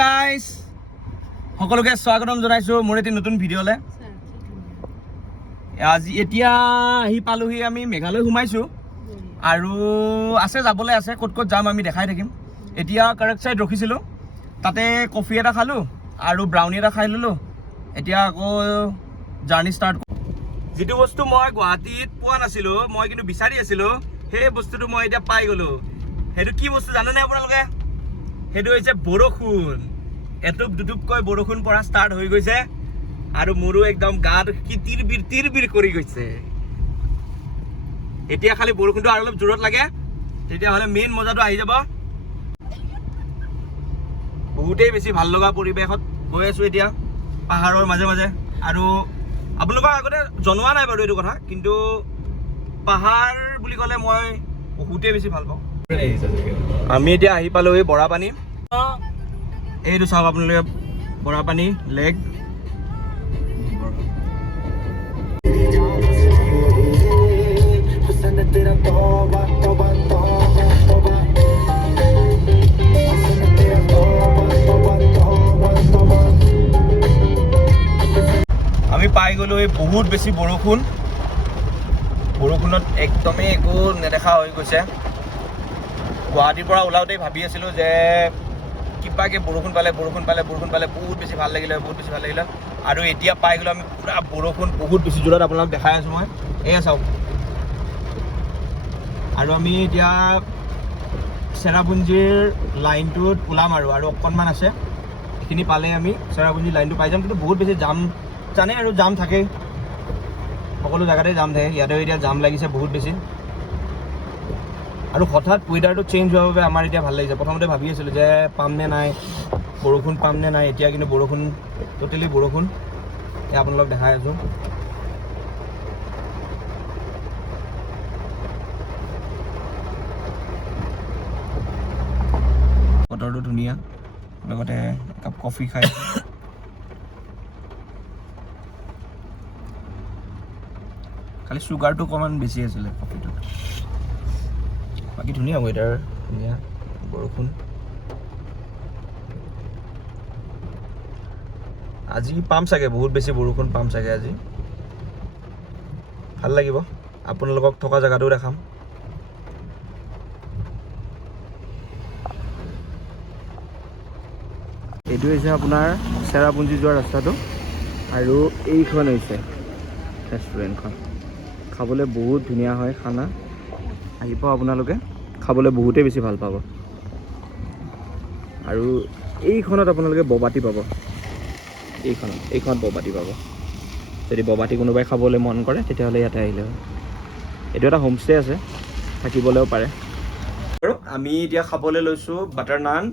Guys সকলোকে স্বাগতম জনাইছো মোৰ এটি নতুন ভিডিঅ'লে। আজি এতিয়া আহি পালোহি, আমি মেঘালয় সোমাইছো আৰু আছে যাবলৈ আছে, ক'ত ক'ত যাম আমি দেখাই থাকিম। এতিয়া কাৰেক্ট চাইড ৰখিছিলোঁ, তাতে কফি এটা খালোঁ আৰু ব্ৰাউনি এটা খাই ল'লোঁ। এতিয়া আকৌ জাৰ্ণি ষ্টাৰ্ট। যিটো বস্তু মই গুৱাহাটীত পোৱা নাছিলোঁ, মই কিন্তু বিচাৰি আছিলোঁ, সেই বস্তুটো মই এতিয়া পাই গ'লোঁ। সেইটো কি বস্তু জানেনে আপোনালোকে? সেইটো হৈছে বৰষুণ। এটুপ দুটুপকৈ বৰষুণ পৰা ষ্টাৰ্ট হৈ গৈছে আৰু মোৰো একদম গাত কি তিৰ কৰি গৈছে। এতিয়া খালি বৰষুণটো আৰু অলপ জোৰত লাগে, তেতিয়াহ'লে মেইন মজাটো আহি যাব। বহুতেই বেছি ভাল লগা পৰিৱেশত গৈ আছোঁ এতিয়া, পাহাৰৰ মাজে মাজে। আৰু আপোনালোকক আগতে জনোৱা নাই বাৰু এইটো কথা, কিন্তু পাহাৰ বুলি ক'লে মই বহুতেই বেছি ভাল পাওঁ। আমি এতিয়া আহি পালোহি বৰাপানী। এইটো চাওক আপোনালোকে, বৰাপানী লেক। আমি পাই গ'লো এই বহুত বেছি বৰষুণ। বৰষুণত একদমেই একো নেদেখা হৈ গৈছে। গুৱাহাটীৰ পৰা ওলাওঁতেই ভাবি আছিলোঁ যে কিবাকৈ বৰষুণ পালে বহুত বেছি ভাল লাগিলে, আৰু এতিয়া পাই গ'লোঁ আমি পুৰা বৰষুণ বহুত বেছি জোৰত। আপোনালোকক দেখাই আছোঁ মই, এয়া চাওক। আৰু আমি এতিয়া চেৰাপুঞ্জীৰ লাইনটোত ওলাম আৰু অকণমান আছে, এইখিনি পালে আমি চেৰাপুঞ্জীৰ লাইনটো পাই যাম। কিন্তু বহুত বেছি জাম, জানে আৰু জাম থাকেই, সকলো জেগাতে জাম থাকে। ইয়াতেও এতিয়া জাম লাগিছে বহুত বেছি। আৰু হঠাৎ ৱেডাৰটো চেঞ্জ হোৱাৰ বাবে আমাৰ এতিয়া ভাল লাগিছে। প্ৰথমতে ভাবি আছিলোঁ যে পাম নে নাই, বৰষুণ পাম নে নাই। এতিয়া কিন্তু বৰষুণ, ট'টেলি বৰষুণ। এয়া আপোনালোকক দেখাই আছোঁ। বতৰটো ধুনীয়া, লগতে একাপ কফি খাই খালি চুগাৰটো অকণমান বেছি আছিলে কফিটোত। বাকী ধুনীয়া ৱেডাৰ, ধুনীয়া বৰষুণ। আজি পাম চাগে, বহুত বেছি বৰষুণ পাম চাগে আজি। ভাল লাগিব, আপোনালোকক থকা জেগাটোও দেখাম। এইটো হৈছে আপোনাৰ চেৰাপুঞ্জী যোৱা ৰাস্তাটো, আৰু এইখন হৈছে ৰেষ্টুৰেণ্টখন। খাবলৈ বহুত ধুনীয়া হয় খানা, আহিব আপোনালোকে, খাবলৈ বহুতেই বেছি ভাল পাব। আৰু এইখনত আপোনালোকে ববাটি পাব, এইখনত ববাটি পাব। যদি ববাটি কোনোবাই খাবলৈ মন কৰে তেতিয়াহ'লে ইয়াতে আহিলে হয়। এইটো এটা হোমষ্টে আছে, থাকিবলৈও পাৰে। আৰু আমি এতিয়া খাবলৈ লৈছোঁ বাটাৰ নান,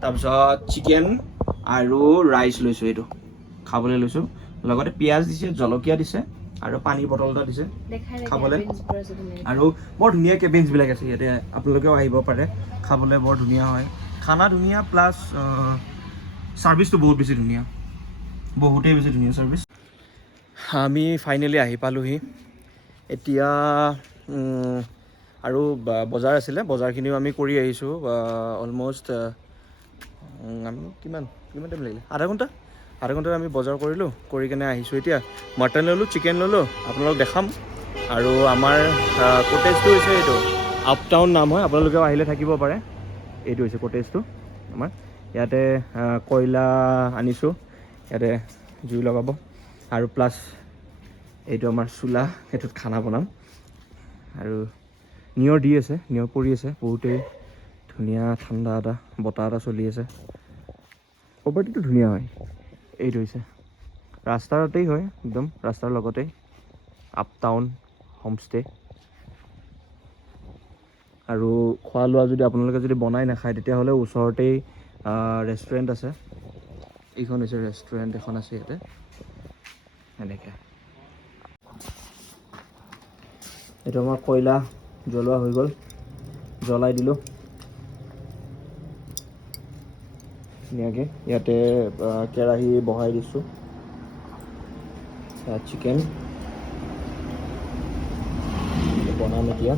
তাৰপিছত চিকেন আৰু ৰাইচ লৈছোঁ। এইটো খাবলৈ লৈছোঁ, লগতে পিঁয়াজ দিছে, জলকীয়া দিছে আৰু পানীৰ বটল এটা দিছে খাবলৈ। আৰু বৰ ধুনীয়া কেবিনছবিলাক আছে ইয়াতে, আপোনালোকেও আহিব পাৰে, খাবলৈ বৰ ধুনীয়া হয়। খানা ধুনীয়া, প্লাছ ছাৰ্ভিচটো বহুত বেছি ধুনীয়া, বহুতেই বেছি ধুনীয়া ছাৰ্ভিচ। আমি ফাইনেলি আহি পালোহি এতিয়া। আৰু বজাৰ আছিলে, বজাৰখিনিও আমি কৰি আহিছোঁ। অলম'ষ্ট আমি কিমান টাইম লাগিলে, আধা ঘণ্টাত আমি বজাৰ কৰিলোঁ, কৰি কেনে আহিছোঁ। এতিয়া মটন ল'লোঁ, চিকেন ল'লোঁ, আপোনালোকক দেখাম। আৰু আমাৰ কটেজটো হৈছে এইটো আপটাউন নাম হয়, আপোনালোকেও আহিলে থাকিব পাৰে। এইটো হৈছে কটেজটো আমাৰ। ইয়াতে কয়লা আনিছোঁ, ইয়াতে জুই লগাব, আৰু প্লাছ এইটো আমাৰ চোলা, সেইটোত খানা বনাম। আৰু নিয়ৰ দি আছে, নিয়ৰ পৰি আছে, বহুতেই ধুনীয়া ঠাণ্ডা এটা বতাহ এটা চলি আছে। প্ৰপাৰ্টিটো ধুনীয়া হয়। এইটো হৈছে ৰাস্তাতেই হয়, একদম ৰাস্তাৰ লগতেই আপটাউন হোমষ্টে। আৰু খোৱা লোৱা যদি আপোনালোকে যদি বনাই নাখায়, তেতিয়াহ'লে ওচৰতেই ৰেষ্টুৰেণ্ট আছে। এইখন হৈছে ৰেষ্টুৰেণ্ট এখন আছে ইয়াতে, এনেকৈ। এইটো আমাৰ কয়লা জ্বলোৱা হৈ গ'ল, জ্বলাই দিলোঁ ধুনীয়াকৈ। ইয়াতে কেৰাহী বহাই দিছোঁ, চিকেন বনাম এতিয়া।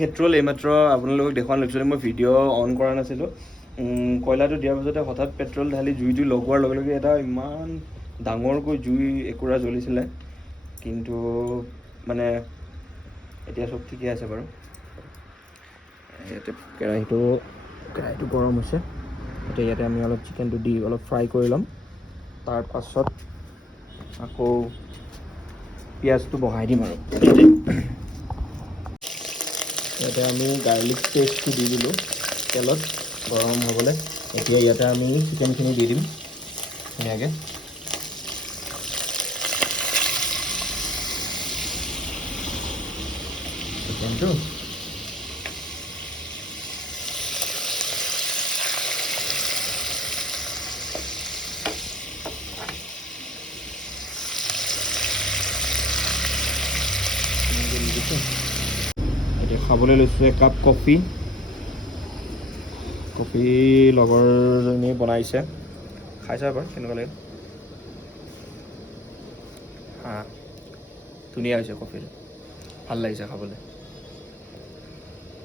পেট্ৰল এইমাত্ৰ আপোনালোকক দেখুৱান একচুৱেলি মই ভিডিঅ' অন কৰা নাছিলোঁ। কয়লাটো দিয়াৰ পাছতে হঠাৎ পেট্ৰল ঢালি জুইটো লগোৱাৰ লগে লগে এটা ইমান ডাঙৰকৈ জুই একুৰা জ্বলিছিলে, কিন্তু মানে এতিয়া চব ঠিকে আছে বাৰু। ইয়াতে কেৰাহীটো গৰম হৈছে। এতিয়া ইয়াতে আমি অলপ চিকেনটো দি অলপ ফ্ৰাই কৰি ল'ম। তাৰ পাছত আকৌ পিঁয়াজটো বহাই দিম আৰু ইয়াতে আমি গাৰ্লিক পেষ্টটো দি দিলোঁ তেলত গৰম হ'বলৈ। এতিয়া ইয়াতে আমি চিকেনখিনি দি দিম ধুনীয়াকৈ। চিকেনটো এতিয়া খাবলৈ লৈছোঁ একাপ কফি লগৰজনীয়ে বনাইছে, খাই চাব বাৰু কেনেকুৱা লাগে। ধুনীয়া হৈছে কফিটো, ভাল লাগিছে খাবলৈ।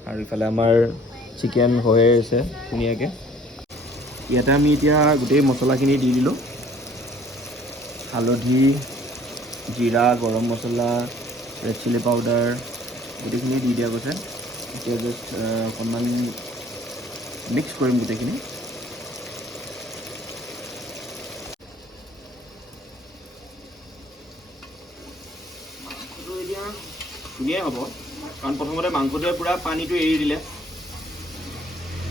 আৰু ইফালে আমাৰ চিকেন হৈ আছে ধুনীয়াকৈ। ইয়াতে আমি এতিয়া গোটেই মছলাখিনি দি দিলোঁ, হালধি, জিৰা, গৰম মছলা, ৰেড চিলি পাউডাৰ গোটেইখিনি দি দিয়া গৈছে। এতিয়া জাষ্ট অকণমান মিক্স কৰিম গোটেইখিনি। এতিয়া ধুনীয়াই হ'ব, কাৰণ প্ৰথমতে মাংসটোৱে পূৰা পানীটো এৰি দিলে।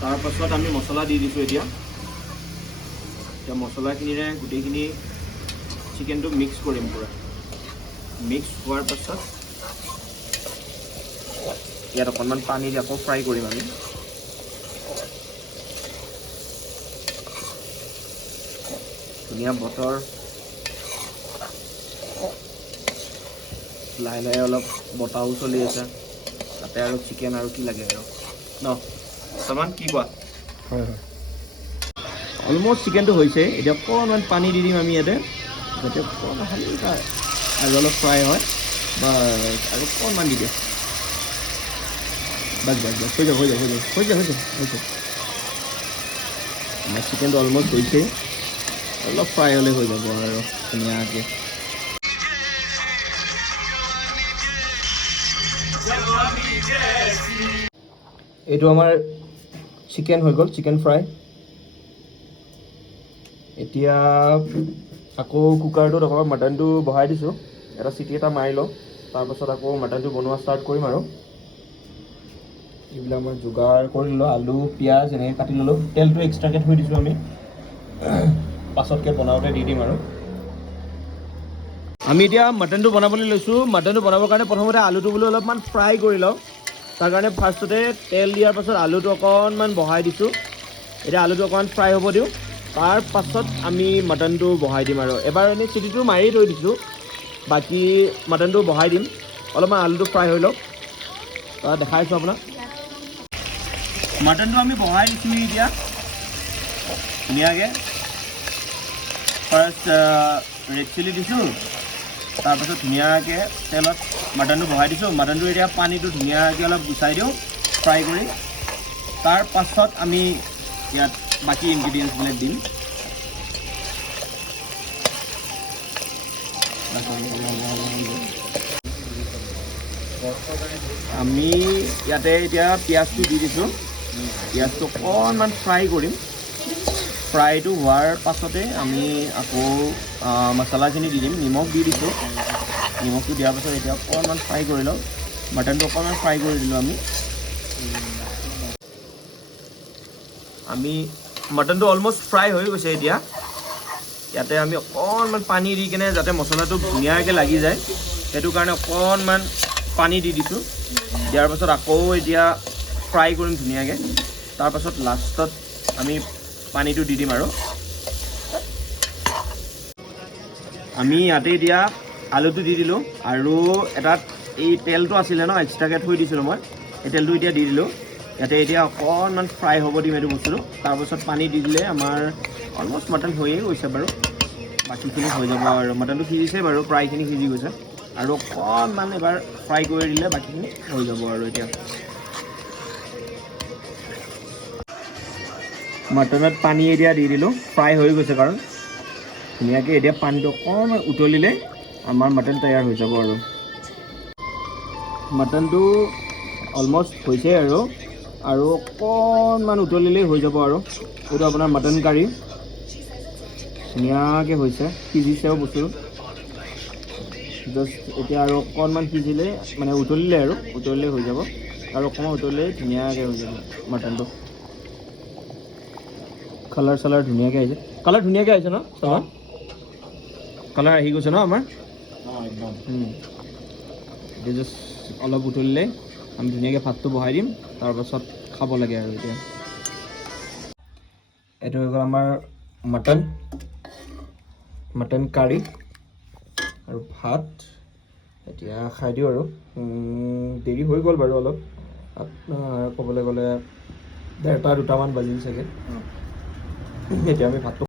তাৰপাছত আমি মছলা দি দিছোঁ। এতিয়া মছলাখিনিৰে গোটেইখিনি চিকেনটো মিক্স কৰিম পূৰা। মিক্স হোৱাৰ পাছত ইয়াত অকণমান পানী দি আকৌ ফ্ৰাই কৰিম আমি। ধুনীয়া বতৰ, লাহে লাহে অলপ বতাহো চলি আছে তাতে, আৰু চিকেন আৰু কি লাগে আৰু ন চামান কি কোৱা? হয়। অলমষ্ট চিকেনটো হৈছে। এতিয়া অকণমান পানী দি দিম আমি ইয়াতে, যাতে অকণমান হালকা আৰু অলপ ফ্ৰাই হয়। বা আৰু অকণমান দি দিওঁ। বাছ হৈ যাব। আমাৰ চিকেনটো অলমষ্ট হৈছে, অলপ ফ্ৰাই হ'লে হৈ যাব আৰু ধুনীয়াকৈ। এইটো আমাৰ চিকেন হৈ গ'ল, চিকেন ফ্ৰাই। এতিয়া আকৌ কুকাৰটোত অকণমান মাটনটো বহাই দিছোঁ, এটা চিটি এটা মাৰি লওঁ। তাৰপাছত আকৌ মাটনটো বনোৱা ষ্টাৰ্ট কৰিম আৰু এইবিলাক মই যোগাৰ কৰি ল'লোঁ। আলু, পিঁয়াজ এনেকৈ কাটি ল'লোঁ। তেলটো এক্সট্ৰাকৈ থৈ দিছোঁ আমি, পাছতকৈ বনাওঁতে দি দিম আৰু। আমি এতিয়া মাটনটো বনাবলৈ লৈছোঁ। মাটনটো বনাবৰ কাৰণে প্ৰথমতে আলুটো বোলো অলপমান ফ্ৰাই কৰি লওঁ। তাৰ কাৰণে ফাৰ্ষ্টতে তেল দিয়াৰ পাছত আলুটো অকণমান বহাই দিছোঁ। এতিয়া আলুটো অকণমান ফ্ৰাই হ'ব দিওঁ, তাৰ পাছত আমি মাটনটো বহাই দিম আৰু এবাৰ এনেই চিটিটো মাৰি থৈ দিছোঁ, বাকী মাটনটো বহাই দিম। অলপমান আলুটো ফ্ৰাই হৈ লওক, দেখাইছোঁ আপোনাক। মাটনটো আমি বহাই দিছোঁ এতিয়া ধুনীয়াকৈ। ফাৰ্ষ্ট ৰেড চিলি দিছোঁ, তাৰপাছত ধুনীয়াকৈ তেলত মাটনটো বহাই দিছোঁ। মাটনটো এতিয়া পানীটো ধুনীয়াকৈ অলপ গুচাই দিওঁ ফ্ৰাই কৰি। তাৰ পাছত আমি ইয়াত বাকী ইনগ্ৰিডিয়েণ্টছবিলাক দিম। আমি ইয়াতে এতিয়া পিঁয়াজটো দি দিছোঁ। পিঁয়াজটো অকণমান ফ্ৰাই কৰিম। ফ্ৰাইটো হোৱাৰ পাছতে আমি আকৌ মছলাখিনি দি দিম। নিমখ দি দিছোঁ, নিমখটো দিয়াৰ পাছত এতিয়া অকণমান ফ্ৰাই কৰি লওঁ। মাটনটো অকণমান ফ্ৰাই কৰি দিলোঁ আমি মাটনটো অলমষ্ট ফ্ৰাই হৈ গৈছে। এতিয়া ইয়াতে আমি অকণমান পানী দি কিনে যাতে মছলাটো ধুনীয়াকৈ লাগি যায়, সেইটো কাৰণে অকণমান পানী দি দিছোঁ। দিয়াৰ পাছত আকৌ এতিয়া ফ্ৰাই কৰিম ধুনীয়াকৈ। তাৰপাছত লাষ্টত আমি পানীটো দি দিম আৰু আমি ইয়াতে এতিয়া আলুটো দি দিলোঁ। আৰু এটাত এই তেলটো আছিলে ন, এক্সট্ৰাকৈ থৈ দিছিলোঁ মই, এই তেলটো এতিয়া দি দিলোঁ। ইয়াতে এতিয়া অকণমান ফ্ৰাই হ'ব দিম এইটো বস্তুটো। তাৰপাছত পানী দি দিলে আমাৰ অলমষ্ট মাটন হৈয়ে গৈছে বাৰু। বাকীখিনি হৈ যাব আৰু মাটনটো সিজিছে বাৰু, প্ৰায়খিনি সিজি গৈছে। আৰু অকণমান এবাৰ ফ্ৰাই কৰি দিলে বাকীখিনি হৈ যাব আৰু এতিয়া মটনত পানী এতিয়া দি দিলোঁ, ফ্ৰাই হৈ গৈছে কাৰণ ধুনীয়াকৈ এতিয়া পানীটো অকণমান উতলিলে আমাৰ মটন তৈয়াৰ হৈ যাব আৰু মটনটো অলমষ্ট হৈছে আৰু অকণমান উতলিলেই হৈ যাব আৰু এইটো আপোনাৰ মটন কাৰী ধুনীয়াকৈ হৈছে, সিজিছেও বস্তুটো জাষ্ট এতিয়া আৰু অকণমান সিজিলে মানে উতলিলে হৈ যাব আৰু অকণমান উতলিলে ধুনীয়াকৈ হৈ যাব মটনটো কালাৰ চালাৰ ধুনীয়াকৈ আহিছে ন চালান কালাৰ আহি গৈছে ন আমাৰ এতিয়া জাষ্ট অলপ উতলিলে আমি ধুনীয়াকৈ ভাতটো বহাই দিম তাৰপাছত খাব লাগে আৰু এতিয়া এইটো হৈ গ'ল আমাৰ মটন কাৰী আৰু ভাত এতিয়া খাই দিওঁ আৰু দেৰি হৈ গ'ল বাৰু অলপ ক'বলৈ গ'লে 1:30-2টামান বাজিল চাগে এতিয়া আমি ভাতটো